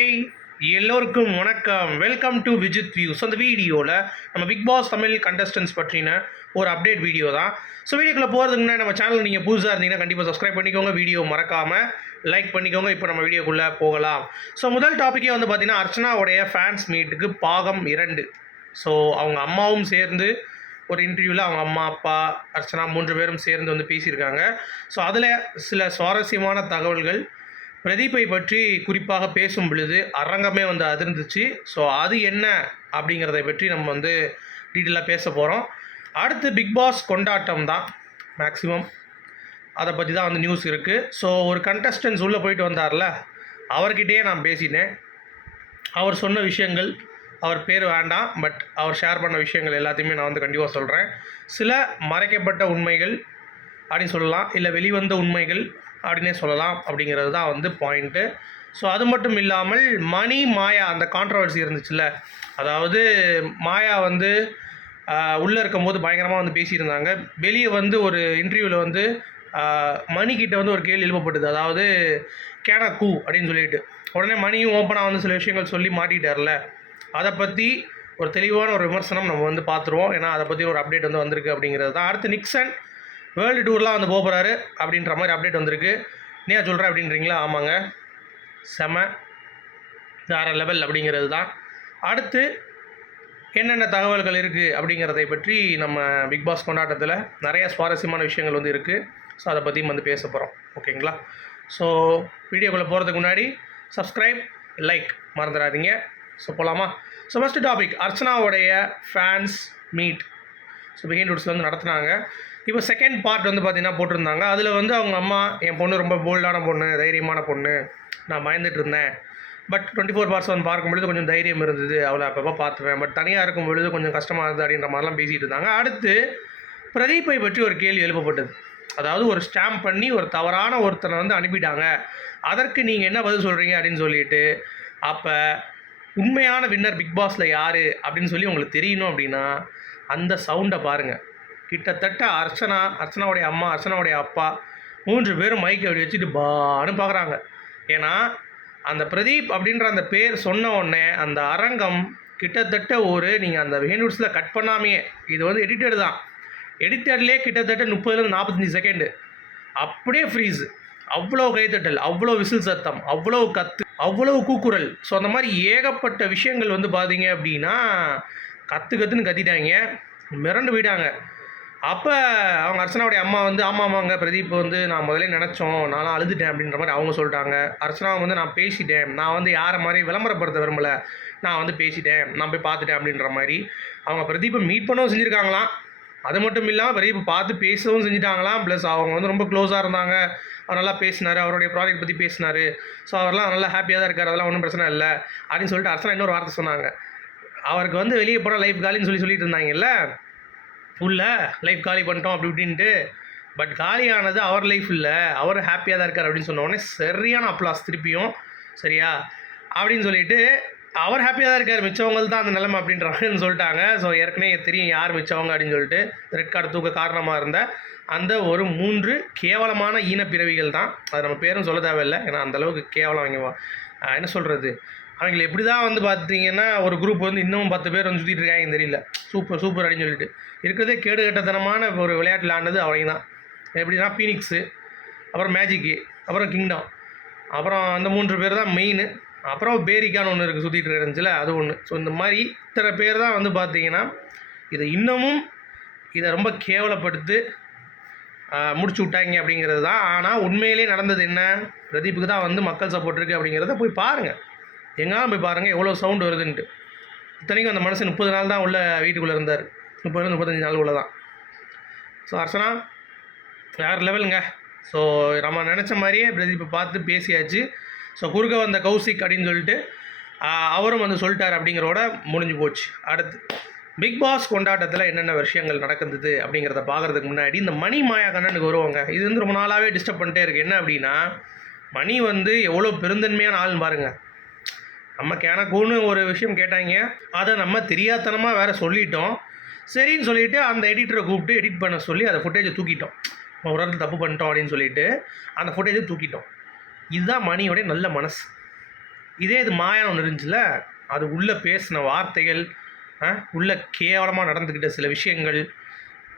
Hi எல்லோருக்கும் வணக்கம். Welcome to Vijith views அந்த வீடியோவில் நம்ம பிக் பாஸ் தமிழ் கண்டஸ்டன்ஸ் பற்றின ஒரு அப்டேட் வீடியோ தான். ஸோ வீடியோக்குள்ளே போகிறதுக்குன்னா நம்ம சேனல் நீங்கள் புதுசாக இருந்தீங்கன்னா கண்டிப்பாக சப்ஸ்கிரைப் பண்ணிக்கோங்க. வீடியோ மறக்காமல் லைக் பண்ணிக்கோங்க. இப்போ நம்ம வீடியோக்குள்ளே போகலாம். ஸோ முதல் டாப்பிக்கே வந்து பார்த்தீங்கன்னா அர்ச்சனாவுடைய ஃபேன்ஸ் மீட்டுக்கு பாகம் இரண்டு. ஸோ அவங்க அம்மாவும் சேர்ந்து ஒரு இன்டர்வியூவில் அவங்க அம்மா அப்பா அர்ச்சனா மூன்று பேரும் சேர்ந்து வந்து பேசியிருக்காங்க. ஸோ அதில் சில சுவாரஸ்யமான தகவல்கள் பிரதீப்பை பற்றி குறிப்பாக பேசும் பொழுது அரங்கமே வந்து அதிர்ந்துச்சு. ஸோ அது என்ன அப்படிங்கிறதை பற்றி நம்ம வந்து டீட்டெயிலாக பேச போகிறோம் அடுத்து பிக் பாஸ் கொண்டாட்டம் தான் மேக்ஸிமம் அதை பற்றி தான் வந்து நியூஸ் இருக்குது ஸோ ஒரு கண்டஸ்டன்ஸ் உள்ளே போயிட்டு வந்தார்ல அவர்கிட்டயே நான் பேசினேன். அவர் சொன்ன விஷயங்கள் அவர் பேர் வேண்டாம் பட் அவர் ஷேர் பண்ண விஷயங்கள் எல்லாத்தையுமே நான் வந்து கண்டிப்பாக சொல்கிறேன் சில மறைக்கப்பட்ட உண்மைகள் அப்படின்னு சொல்லலாம் இல்லை வெளிவந்த உண்மைகள் அப்படின்னே சொல்லலாம் அப்படிங்கிறது தான் வந்து பாயிண்ட்டு ஸோ அது மட்டும் இல்லாமல் மணி மாயா அந்த கான்ட்ரவர்சி இருந்துச்சுல்ல. அதாவது மாயா வந்து உள்ளே இருக்கும்போது பயங்கரமாக வந்து பேசியிருந்தாங்க. வெளியே வந்து ஒரு இன்டர்வியூவில் வந்து மணிக்கிட்ட வந்து ஒரு கேள்வி எழுப்பப்பட்டது. அதாவது கேனா கூ அப்படின்னு சொல்லிட்டு. உடனே மணியும் ஓப்பனாக வந்து சில விஷயங்கள் சொல்லி மாட்டிட்டார்ல அதை பற்றி ஒரு தெளிவான ஒரு விமர்சனம் நம்ம வந்து பார்த்துருவோம். ஏன்னா அதை பற்றி ஒரு அப்டேட் வந்து வந்திருக்கு அப்படிங்கிறது தான். அடுத்து நிக்சன் வேர்ல்டு டூர்லாம் வந்து போக போகிறாரு அப்படின்ற மாதிரி அப்டேட் வந்திருக்கு. நீயா சொல்கிற அப்படின்றீங்களா? ஆமாங்க. செம. வேறு லெவல் அப்படிங்கிறது தான் அடுத்து என்னென்ன தகவல்கள் இருக்குது அப்படிங்கிறதை பற்றி நம்ம பிக் பாஸ் கொண்டாட்டத்தில் நிறைய சுவாரஸ்யமான விஷயங்கள் வந்து இருக்குது ஸோ அதை பற்றியும் வந்து பேச போகிறோம் ஓகேங்களா? ஸோ வீடியோக்குள்ளே போகிறதுக்கு முன்னாடி சப்ஸ்கிரைப் லைக் மறந்துடாதீங்க. ஸோ போகலாமா ஸோ ஃபஸ்ட்டு டாபிக் அர்ச்சனாவுடைய ஃபேன்ஸ் மீட் ஸோ பிகின் ரூட்ஸில் வந்து நடத்துனாங்க. இப்போ செகண்ட் பார்ட் வந்து பார்த்தீங்கன்னா போட்டிருந்தாங்க. அதில் வந்து அவங்க அம்மா என் பொண்ணு ரொம்ப போல்டான பொண்ணு தைரியமான பொண்ணு. நான் பயந்துட்டு இருந்தேன். But twenty four hours on பார்க்கும்பொழுது கொஞ்சம் தைரியம் இருந்தது. அவளை அப்பப்போ பார்த்துவேன் பட் தனியாக இருக்கும் பொழுது கொஞ்சம் கஷ்டமாக இருந்தது அப்படின்ற மாதிரிலாம் பேசிகிட்டு இருந்தாங்க. அடுத்து பிரதீப்பை பற்றி ஒரு கேள்வி எழுப்பப்பட்டது. அதாவது ஒரு ஸ்டாம்ப் பண்ணி ஒரு தவறான ஒருத்தனை வந்து அனுப்பிட்டாங்க. அதற்கு நீங்கள் என்ன பதில் சொல்கிறீங்க அப்படின்னு சொல்லிட்டு அப்போ உண்மையான வின்னர் பிக் பாஸில் யார் அப்படின்னு சொல்லி உங்களுக்கு தெரியணும் அப்படின்னா அந்த சவுண்டை பாருங்கள் கிட்டத்தட்ட அர்ச்சனா அர்ச்சனாவுடைய அம்மா அர்ச்சனாவுடைய அப்பா மூன்று பேரும் மைக் அப்படி வச்சுட்டு பான்னு பார்க்குறாங்க ஏன்னா அந்த பிரதீப் அப்படின்ற அந்த பேர் சொன்ன உடனே அந்த அரங்கம் கிட்டத்தட்ட ஒரு நீங்கள் அந்த ஹேண்ட்வுட்ஸில் கட் பண்ணாமையே இது வந்து எடிட்டட் தான். எடிட்டர்லேயே கிட்டத்தட்ட முப்பதுலேருந்து நாற்பத்தஞ்சு செகண்டு அப்படியே ஃப்ரீஸு அவ்வளோ கைத்தட்டல் அவ்வளோ விசில் சத்தம் அவ்வளோ கத்து அவ்வளோ கூக்குரல். ஸோ அந்த மாதிரி ஏகப்பட்ட விஷயங்கள் வந்து பார்த்தீங்க அப்படின்னா கற்று கத்துன்னு கத்திட்டாங்க. மிரண்டு போயிட்டாங்க. அப்போ அவங்க அர்ச்சனாவுடைய அம்மா வந்து ஆமாம் ஆமாங்க பிரதீப் வந்து நான் முதல்ல நினச்சோம் நானும் அழுதுட்டேன் அப்படின்ற மாதிரி அவங்க சொல்லிட்டாங்க. அர்ச்சனா வந்து நான் பேசிட்டேன். நான் வந்து யாரை மாதிரி விளம்பரப்படுத்த விரும்பலை. நான் வந்து பேசிட்டேன். நான் போய் பார்த்துட்டேன் அப்படின்ற மாதிரி. அவங்க பிரதீப்பை மீட் பண்ணவும் செஞ்சுருக்காங்களாம். அது மட்டும் இல்லாமல் பிரதீப்பை பார்த்து பேசவும் செஞ்சுட்டாங்களாம். ப்ளஸ் அவங்க வந்து ரொம்ப க்ளோஸாக இருந்தாங்க. அவர் நல்லா பேசினார். அவருடைய ப்ராஜெக்ட் பற்றி பேசினார். ஸோ அவர்லாம் நல்லா ஹாப்பியாக தான் இருக்கார். அதெல்லாம் ஒன்றும் பிரச்சனை இல்லை. அப்படின்னு சொல்லிட்டு அர்ச்சனா இன்னொரு வார்த்தை சொன்னாங்க. அவருக்கு வந்து வெளியே போனால் லைஃப் காலின்னு சொல்லி சொல்லிட்டு இருந்தாங்கல்ல? உள்ள லைஃப் காலி பண்ணிட்டோம் அப்படி இப்படின்ட்டு. பட் காலியானது அவர் லைஃப் இல்லை. அவர் ஹாப்பியாக தான் இருக்கார் அப்படின்னு சொன்ன உடனே சரியான அப்ளாஸ் திருப்பியும் சரியா? அப்படின்னு சொல்லிட்டு அவர் ஹாப்பியாக தான் இருக்கார். மிச்சவங்க தான் அந்த நிலைமை அப்படின்றாங்கன்னு சொல்லிட்டாங்க. ஸோ ஏற்கனவே தெரியும் யார் மிச்சவங்க அப்படின்னு சொல்லிட்டு. ரெட் கார்டு தூக்க காரணமாக இருந்த அந்த ஒரு மூன்று கேவலமான ஈனப்பிறவிகள் தான். அது நம்ம பேரும் சொல்ல தேவையில்லை. ஏன்னா அந்த அளவுக்கு கேவலம் அவங்க என்ன சொல்கிறது அவங்களை எப்படி தான் வந்து பார்த்தீங்கன்னா ஒரு குரூப் வந்து இன்னும் பத்து பேர் வந்து சுற்றிட்டு இருக்காங்கன்னு தெரியல. சூப்பர் சூப்பர் அப்படின்னு சொல்லிட்டு. இருக்கிறதே கேடு கட்டத்தனமான ஒரு விளையாட்டு விளையாண்டது அவங்க தான். எப்படின்னா பீனிக்ஸு அப்புறம் மேஜிக்கு அப்புறம் கிங்டம் அப்புறம் அந்த மூன்று பேர் தான் மெயின் அப்புறம் பேரிக்கான்னு ஒன்று இருக்குது சுற்றிட்டு இருந்துச்சுல அது ஒன்று ஸோ இந்த மாதிரி இத்தனை பேர் தான் வந்து பார்த்தீங்கன்னா இதை இன்னமும் இதை ரொம்ப கேவலப்படுத்து முடிச்சு விட்டாங்க அப்படிங்கிறது தான். ஆனால் உண்மையிலே நடந்தது என்ன? பிரதீப்புக்கு தான் வந்து மக்கள் சப்போர்ட் இருக்குது அப்படிங்கிறத போய் பாருங்கள் எங்கேனாலும் போய் பாருங்கள் எவ்வளோ சவுண்டு வருதுன்ட்டு. இத்தனைக்கும் அந்த மனுஷன் முப்பது நாள் தான் உள்ள வீட்டுக்குள்ளே இருந்தார். முப்பது முப்பத்தஞ்சு நாள் உள்ள தான் ஸோ அர்ச்சனா வேறு லெவலுங்க ஸோ நம்ம நினச்ச மாதிரியே பிரதீப்பை பார்த்து பேசியாச்சு. ஸோ குறுக்க வந்த கௌசிக் அப்படின்னு சொல்லிட்டு அவரும் வந்து சொல்லிட்டார் அப்படிங்கிறோட முடிஞ்சு போச்சு. அடுத்து பிக் பாஸ் கொண்டாட்டத்தில் என்னென்ன விஷயங்கள் நடக்குது அப்படிங்கிறத பார்க்குறதுக்கு முன்னாடி இந்த மணி மாயா கண்ணனுக்கு வருவாங்க. இது வந்து ரொம்ப நாளாகவே டிஸ்டர்ப் பண்ணிட்டே இருக்குது என்ன அப்படின்னா மணி வந்து எவ்வளோ பெருந்தன்மையான ஆள்னு பாருங்கள் நம்ம கேனக்கூன்னு ஒரு விஷயம் கேட்டாங்க. அதை நம்ம தெரியாதனமாக வேறு சொல்லிட்டோம். சரின்னு சொல்லிட்டு அந்த எடிட்டரை கூப்பிட்டு எடிட் பண்ண சொல்லி அந்த ஃபுட்டேஜை தூக்கிட்டோம். ஒரு இடத்துல தப்பு பண்ணிட்டோம் அப்படின்னு சொல்லிட்டு அந்த ஃபுட்டேஜை தூக்கிட்டோம். இதுதான் மணியோடைய நல்ல மனசு. இதே இது மாயானம் ஒன்று இருந்துச்சுல அது உள்ளே பேசின வார்த்தைகள் ஆ, உள்ள கேவலமாக நடந்துக்கிட்ட சில விஷயங்கள்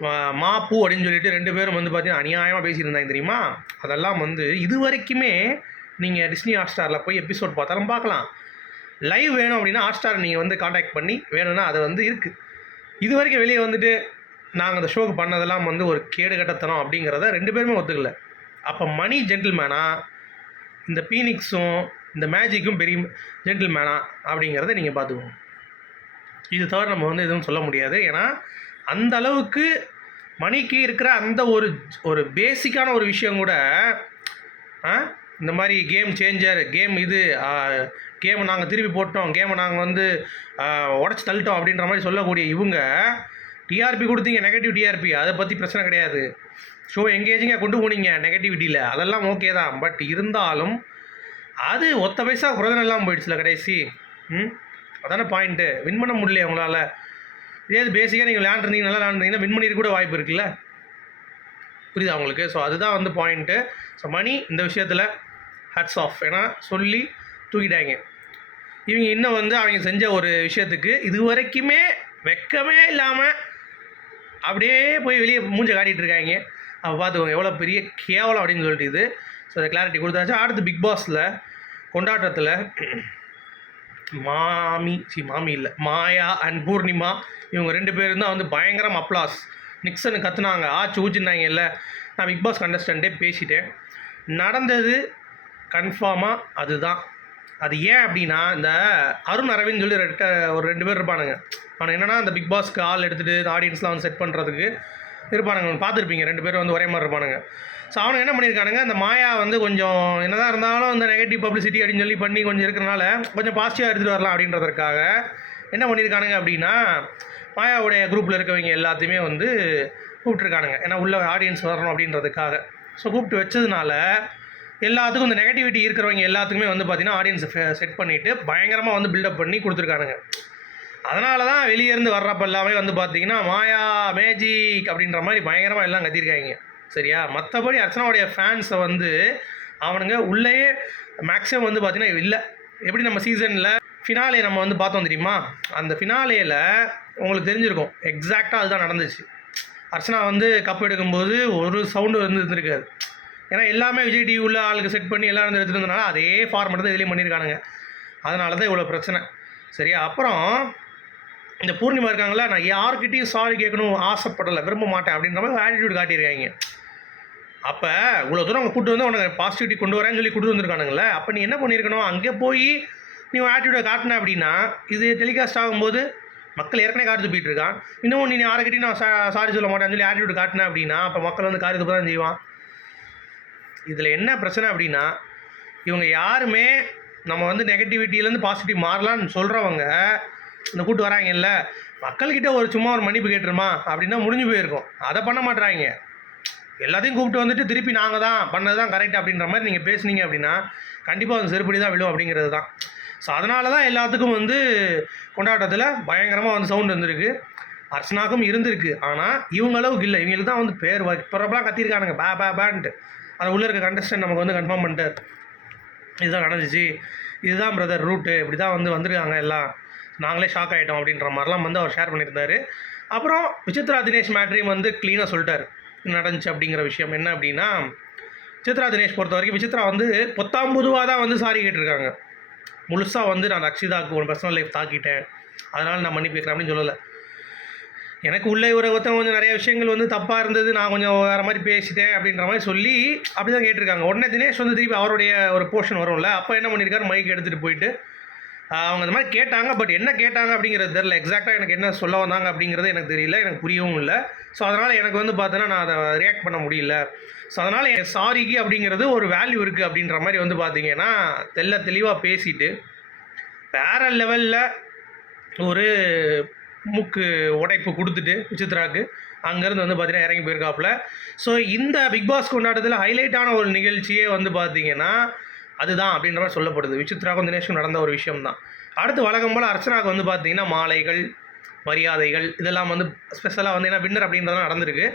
மா- மா பூ அப்படின்னு சொல்லிட்டு ரெண்டு பேரும் வந்து பார்த்தீங்கன்னா அநியாயமாக பேசியிருந்தாங்க தெரியுமா? அதெல்லாம் வந்து இது வரைக்குமே நீங்கள் டிஸ்னி ஹாட் ஸ்டாரில் போய் எபிசோட் பார்த்தாலும் பார்க்கலாம். லைவ் வேணும் அப்படின்னா ஹாட் ஸ்டார் நீங்கள் வந்து காண்டாக்ட் பண்ணி வேணும்னா அது வந்து இருக்குது இது வரைக்கும் வெளியே வந்துட்டு நாங்கள் அந்த ஷோக்கு பண்ணதெல்லாம் வந்து ஒரு கேடு கட்டத்தனம் அப்படிங்கிறத ரெண்டு பேருமே ஒத்துக்கல. அப்போ மணி ஜென்டில்மேனா இந்த பீனிக்ஸும் இந்த மேஜிக்கும் பெரிய ஜென்டில்மேனா அப்படிங்கிறத நீங்கள் பார்த்துக்கோங்க. இது தவிர நம்ம வந்து எதுவும் சொல்ல முடியாது. ஏன்னா அந்த அளவுக்கு மணிக்கு இருக்கிற அந்த ஒரு ஒரு பேசிக்கான ஒரு விஷயம் கூட ஆ, இந்த மாதிரி கேம் சேஞ்சர் கேம் இது கேமை நாங்கள் திருப்பி போட்டோம். கேமை நாங்கள் வந்து உடச்சி தள்ளிட்டோம் அப்படின்ற மாதிரி சொல்லக்கூடிய இவங்க டிஆர்பி கொடுத்தீங்க நெகட்டிவ் டிஆர்பி அதை பற்றி பிரச்சனை கிடையாது. ஷோ எங்கேஜிங்காக கொண்டு போனீங்க நெகட்டிவிட்டியில் அதெல்லாம் ஓகே தான். பட் இருந்தாலும் அது ஒத்த பைசா பிரயோஜனம் இல்லாமல் போயிடுச்சுல கடைசி. ம்? அதானே பாயிண்ட்டு வின் பண்ண முடியல உங்களால். இதே பேசிக்காக நீங்கள் விளையாண்டுருந்தீங்க நல்லா விளையாண்டுருந்தீங்கன்னா வின் பண்ணிட்டு கூட வாய்ப்பு இருக்குல்ல? புரியுதா உங்களுக்கு? ஸோ அதுதான் வந்து பாயிண்ட்டு ஸோ மணி இந்த விஷயத்தில் ஹட்ஸ் ஆஃப் ஏன்னா சொல்லி தூக்கிட்டாங்க. இவங்க இன்னும் வந்து அவங்க செஞ்ச ஒரு விஷயத்துக்கு இது வரைக்குமே வெக்கமே இல்லாமல் அப்படியே போய் வெளியே மூஞ்ச காட்டிகிட்டு இருக்காங்க. அப்போ பார்த்துக்கோங்க எவ்வளோ பெரிய கேவலம் அப்படின்னு சொல்லிட்டு இது. ஸோ அதை கிளாரிட்டி கொடுத்தாச்சு. அடுத்து பிக் பாஸில் கொண்டாட்டத்தில் மாமி சி மாமி இல்லை மாயா அண்ட் பூர்ணிமா இவங்க ரெண்டு பேரும் தான் வந்து பயங்கரம் அப்ளாஸ். நிக்சனு கற்றுனாங்க ஆச்சு ஊச்சுனாங்க இல்லை நான் பிக் பாஸ் கண்டஸ்டண்ட்டே பேசிட்டேன். நடந்தது கன்ஃபார்மாக அதுதான். அது ஏன் அப்படின்னா இந்த அருண் அரவிந்த் சொல்லி ரெட்ட ஒரு ரெண்டு பேர் இருப்பானுங்க. ஆனால் என்னென்னா அந்த பிக் பாஸ்க்கு ஆள் எடுத்துகிட்டு ஆடியன்ஸ்லாம் வந்து செட் பண்ணுறதுக்கு இருப்பானுங்க. பார்த்துருப்பீங்க. ரெண்டு பேரும் வந்து ஒரே மாதிரி இருப்பானுங்க. ஸோ அவனுங்க என்ன பண்ணியிருக்கானுங்க அந்த மாயா வந்து கொஞ்சம் என்னதான் இருந்தாலும் இந்த நெகட்டிவ் பப்ளிசிட்டி அப்படின்னு சொல்லி பண்ணி கொஞ்சம் இருக்கிறனால கொஞ்சம் பாசிட்டிவாக எடுத்துகிட்டு வரலாம் அப்படின்றதுக்காக என்ன பண்ணியிருக்கானுங்க அப்படின்னா மாயாவுடைய குரூப்பில் இருக்கவங்க எல்லாத்தையுமே வந்து கூப்பிட்ருக்கானுங்க ஏன்னா உள்ள ஆடியன்ஸ் வரணும் அப்படின்றதுக்காக. ஸோ கூப்பிட்டு வச்சதுனால எல்லாத்துக்கும் இந்த நெகட்டிவிட்டி இருக்கிறவங்க எல்லாத்துக்குமே வந்து பார்த்தீங்கன்னா ஆடியன்ஸை செட் பண்ணிவிட்டு பயங்கரமாக வந்து பில்டப் பண்ணி கொடுத்துருக்கானுங்க. அதனால தான் வெளியே இருந்து வர்றப்ப எல்லாமே வந்து பார்த்தீங்கன்னா மாயா மேஜிக் அப்படின்ற மாதிரி பயங்கரமாக எல்லாம் கத்திருக்காங்க. சரியா? மற்றபடி அர்ச்சனாவுடைய ஃபேன்ஸை வந்து அவனுங்க உள்ளேயே மேக்ஸிமம் வந்து பார்த்தீங்கன்னா இல்லை. எப்படி நம்ம சீசனில் ஃபினாலே நம்ம வந்து பார்த்தோம் தெரியுமா? அந்த ஃபினாலேயில் உங்களுக்கு தெரிஞ்சிருக்கும். எக்ஸாக்டாக அதுதான் நடந்துச்சு. அர்ச்சனா வந்து கப் எடுக்கும்போது ஒரு சவுண்டு வந்து இருந்திருக்காது ஏன்னா எல்லாமே விஜய் டிவி உள்ள ஆளுக்கு செட் பண்ணி எல்லாம் வந்து அதே ஃபார்மெட் தான் இதுலேயும் பண்ணியிருக்கானுங்க. அதனால தான் இவ்வளோ பிரச்சனை. சரியா அப்புறம் இந்த பூர்ணிமா இருக்காங்களா நான் யார்கிட்டயும் சாரி கேட்கணும் ஆசைப்படலை விரும்ப மாட்டேன் அப்படின்ற மாதிரி ஆட்டிடியூட் காட்டியிருக்காங்க. அப்போ இவ்வளோ தூரம் அவங்க கூட்டு வந்து உனக்கு பாசிட்டிவிட்டி கொண்டு வரேன்னு சொல்லி கூட்டு வந்திருக்கானுங்களே அப்போ நீ என்ன பண்ணியிருக்கணும்? அங்கே போய் நீ ஆட்டிடியூடை காட்டின அப்படின்னா இது டெலிகாஸ்ட் ஆகும்போது மக்கள் ஏற்கனவே காரி போயிட்டு இருக்கான். இன்னும் நீ யாருக்கிட்டையும் நான் சாரி சொல்ல மாட்டேன்னு சொல்லி ஆட்டிடியூட் காட்டினேன் அப்படின்னா அப்போ மக்கள் வந்து காரியத்துக்கு தான் செய்வான். இதில் என்ன பிரச்சனை அப்படின்னா இவங்க யாருமே நம்ம வந்து நெகட்டிவிட்டியிலேருந்து பாசிட்டிவ் மாறலாம்னு சொல்கிறவங்க இந்த கூட்டு வராங்கல்ல மக்கள்கிட்ட ஒரு சும்மா ஒரு மன்னிப்பு கேட்டுருமா அப்படின்னா முடிஞ்சு போயிருக்கும். அதை பண்ண மாட்டுறாங்க எல்லாத்தையும் கூப்பிட்டு வந்துட்டு திருப்பி நாங்கள் தான் பண்ணது தான் கரெக்ட் அப்படின்ற மாதிரி நீங்கள் பேசுனீங்க அப்படின்னா கண்டிப்பாக அது செருப்படி தான் விழும் அப்படிங்கிறது தான். ஸோ அதனால தான் எல்லாத்துக்கும் வந்து கொண்டாட்டத்தில் பயங்கரமாக வந்து சவுண்ட் வந்திருக்கு. அர்ச்சனாக்கும் இருந்திருக்கு. ஆனால் இவங்க அளவுக்கு இல்லை. இவங்களுக்கு தான் வந்து பேர் பிறப்பெல்லாம் கத்திருக்கானுங்க. பே பே பேன்ட்டு. அது உள்ளே இருக்க கண்டஸ்டன் நமக்கு வந்து கன்ஃபார்ம் பண்ணிட்டார். இதுதான் நடந்துச்சு. இதுதான் பிரதர் ரூட்டு இப்படி தான் வந்து வந்திருக்காங்க எல்லாம். நாங்களே ஷாக் ஆகிட்டோம் அப்படின்ற மாதிரிலாம் வந்து அவர் ஷேர் பண்ணியிருந்தாரு. அப்புறம் விசித்ரா தினேஷ் மேட்ரியும் வந்து க்ளீனாக சொல்லிட்டார். நடந்துச்சு அப்படிங்கிற விஷயம் என்ன அப்படின்னா சித்ரா தினேஷ் பொறுத்த வரைக்கும் விசித்ரா வந்து பொத்தாம்புதுவாக தான் வந்து சாரி கேட்டிருக்காங்க. முழுசாக வந்து நான் அக்ஷிதாக்கு ஒரு பர்சனல் லைஃப் தாக்கிட்டேன். அதனால் நான் மன்னிப்பு கேட்குறேன் அப்படின்னு சொல்லலை. எனக்கு உள்ளே இவரை ஒருத்தன் கொஞ்சம் நிறைய விஷயங்கள் வந்து தப்பாக இருந்தது. நான் கொஞ்சம் வேறு மாதிரி பேசிட்டேன் அப்படின்ற மாதிரி சொல்லி அப்படி தான் கேட்டிருக்காங்க. உடனே தினேஷ் வந்து திருப்பி அவருடைய ஒரு போர்ஷன் வரும்ல. அப்போ என்ன பண்ணியிருக்காரு மைக் எடுத்துகிட்டு போயிட்டு அவங்க அந்த மாதிரி கேட்டாங்க. பட் என்ன கேட்டாங்க அப்படிங்கிறது தெரில எக்ஸாக்டாக எனக்கு என்ன சொல்ல வந்தாங்க அப்படிங்கிறது எனக்கு தெரியல. எனக்கு புரியவும் இல்லை. ஸோ அதனால் எனக்கு வந்து பார்த்தோன்னா நான் அதை ரியாக்ட் பண்ண முடியல. ஸோ அதனால் என் சாரிக்கு அப்படிங்கிறது ஒரு வேல்யூ இருக்குது அப்படின்ற மாதிரி வந்து பார்த்தீங்கன்னா தெல்ல தெளிவாக பேசிட்டு வேற லெவலில் ஒரு மூக்கு உடைப்பு கொடுத்துட்டு விசித்ராக்கு அங்கேருந்து வந்து பார்த்தீங்கன்னா இறங்கி போயிருக்காப்புல. ஸோ இந்த பிக் பாஸ் கொண்டாட்டத்தில் ஹைலைட்டான ஒரு நிகழ்ச்சியே வந்து பார்த்தீங்கன்னா அதுதான் அப்படின்ற மாதிரி சொல்லப்படுது. விசித்ராக்கும் தினேஷும் நடந்த ஒரு விஷயம் தான் அடுத்து வழக்கம் போல் அர்ச்சனாவுக்கு வந்து பார்த்தீங்கன்னா மாலைகள் மரியாதைகள் இதெல்லாம் வந்து ஸ்பெஷலாக வந்து ஏன்னா வின்னர் அப்படின்றதெல்லாம் நடந்திருக்கு.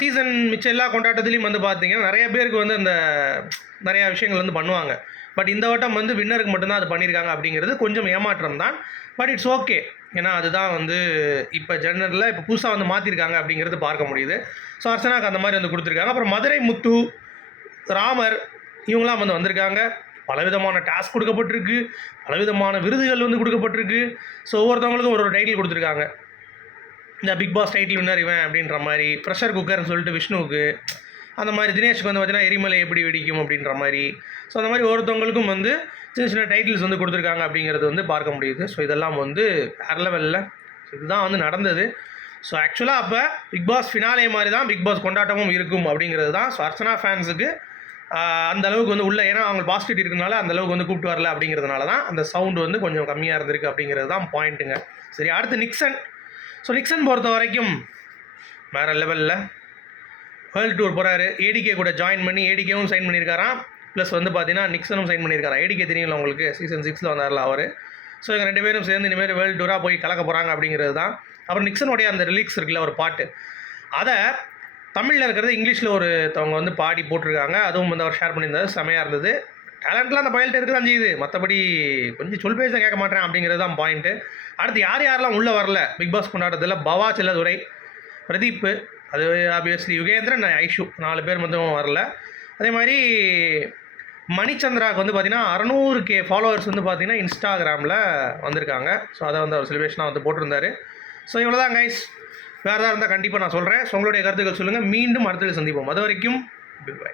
சீசன் மிச்ச எல்லா கொண்டாட்டத்துலேயும் வந்து பார்த்தீங்கன்னா நிறைய பேருக்கு வந்து அந்த நிறையா விஷயங்கள் வந்து பண்ணுவாங்க. பட் இந்த வட்டம் வந்து வின்னருக்கு மட்டும்தான் அது பண்ணியிருக்காங்க அப்படிங்கிறது கொஞ்சம் ஏமாற்றம் தான் பட் இட்ஸ் ஓகே ஏன்னா அதுதான் வந்து இப்போ ஜெனரலில் இப்போ புதுசாக வந்து மாற்றிருக்காங்க அப்படிங்கிறது பார்க்க முடியுது. ஸோ அர்ச்சனாக்கு அந்த மாதிரி வந்து கொடுத்துருக்காங்க. அப்புறம் மதுரை முத்து ராமர் இவங்களாம் வந்து வந்திருக்காங்க. பலவிதமான டாஸ்க் கொடுக்கப்பட்டிருக்கு. பலவிதமான விருதுகள் வந்து கொடுக்கப்பட்டிருக்கு. ஸோ ஒவ்வொருத்தவங்களுக்கும் ஒரு ஒரு டைட்டில் கொடுத்துருக்காங்க. இந்த பிக் பாஸ் டைட்டில் வின்னர் இவன் அப்படின்ற மாதிரி ப்ரெஷர் குக்கர்னு சொல்லிட்டு விஷ்ணுவுக்கு அந்த மாதிரி தினேஷ்க்கு வந்து பார்த்தீங்கன்னா எரிமலை எப்படி வெடிக்கும் அப்படின்ற மாதிரி. ஸோ அந்த மாதிரி ஒருத்தவங்களுக்கும் வந்து சின்ன சின்ன டைட்டில்ஸ் வந்து கொடுத்துருக்காங்க அப்படிங்கிறது வந்து பார்க்க முடியுது. ஸோ இதெல்லாம் வந்து வேறு லெவலில் இதுதான் வந்து நடந்தது. ஸோ ஆக்சுவலாக அப்போ பிக் பாஸ் ஃபினாலே மாதிரி தான் பிக் பாஸ் கொண்டாட்டமும் இருக்கும் அப்படிங்கிறது தான். ஸோ அர்ச்சனா ஃபேன்ஸுக்கு அந்த அளவுக்கு வந்து உள்ள ஏன்னா அவங்க பாசிட்டிவ் இருக்கனால அந்த அளவுக்கு வந்து கூப்பிட்டு வரல அப்படிங்கிறதுனால தான் அந்த சவுண்டு வந்து கொஞ்சம் கம்மியாக இருந்திருக்கு அப்படிங்கிறது தான் பாயிண்ட்டுங்க சரி அடுத்து நிக்சன் ஸோ நிக்சன் பொறுத்த வரைக்கும் வேறு லெவலில் வேர்ல்டு டூர் போகிறாரு ஏடிகே கூட ஜாயின் பண்ணி ஏடிகேவும் சைன் பண்ணியிருக்காராம். ப்ளஸ் வந்து பார்த்தீங்கன்னா நிக்சனும் சைன் பண்ணியிருக்காரு ஏடிகே தெரியுங்களா உங்களுக்கு சீசன் சிக்ஸில் வந்தார்ல அவர். ஸோ இவங்க ரெண்டு பேரும் சேர்ந்து இனிமேல் வேர்ல்டு டூராக போய் கலக்க போகிறாங்க அப்படிங்கிறது தான். அப்புறம் நிக்சனுடைய அந்த ரிலீக்ஸ் இருக்குல்ல ஒரு பாட்டு. அதை தமிழில் இருக்கிறது இங்கிலீஷில் ஒரு அவங்க வந்து பாடி போட்டிருக்காங்க. அதுவும் வந்து அவர் ஷேர் பண்ணியிருந்தாரு. செமையாக இருந்தது. டேலண்ட்லாம் அந்த பயல்கிட்ட இருக்க தான் செய்யுது. மற்றபடி கொஞ்சம் சொல் பேச கேட்க மாட்டேன் அப்படிங்கிறது தான் பாயிண்ட்டு அடுத்து யார் யாரெல்லாம் உள்ளே வரல? பிக் பாஸ் கொண்டாட்டத்தில் பவா செல்லதுரை பிரதீப் அது ஆப்வியஸ்லி யுகேந்திரன் ஐஷு. நாலு பேர் மட்டும் வரல. அதே மாதிரி மணிச்சந்திராவுக்கு வந்து பார்த்தீங்கன்னா அறநூறு கே ஃபாலோவர்ஸ் வந்து பார்த்தீங்கன்னா இன்ஸ்டாகிராமில் வந்திருக்காங்க. ஸோ அதை வந்து அவர் செலிப்ரேஷனாக வந்து போட்டிருந்தாரு. ஸோ இவ்வளோ தான் கைஸ் வேறு ஏதாவது இருந்தால் கண்டிப்பாக நான் சொல்கிறேன் ஸோ உங்களுடைய கருத்துக்கள் சொல்லுங்கள் மீண்டும் அடுத்தது சந்திப்போம். அது வரைக்கும் பை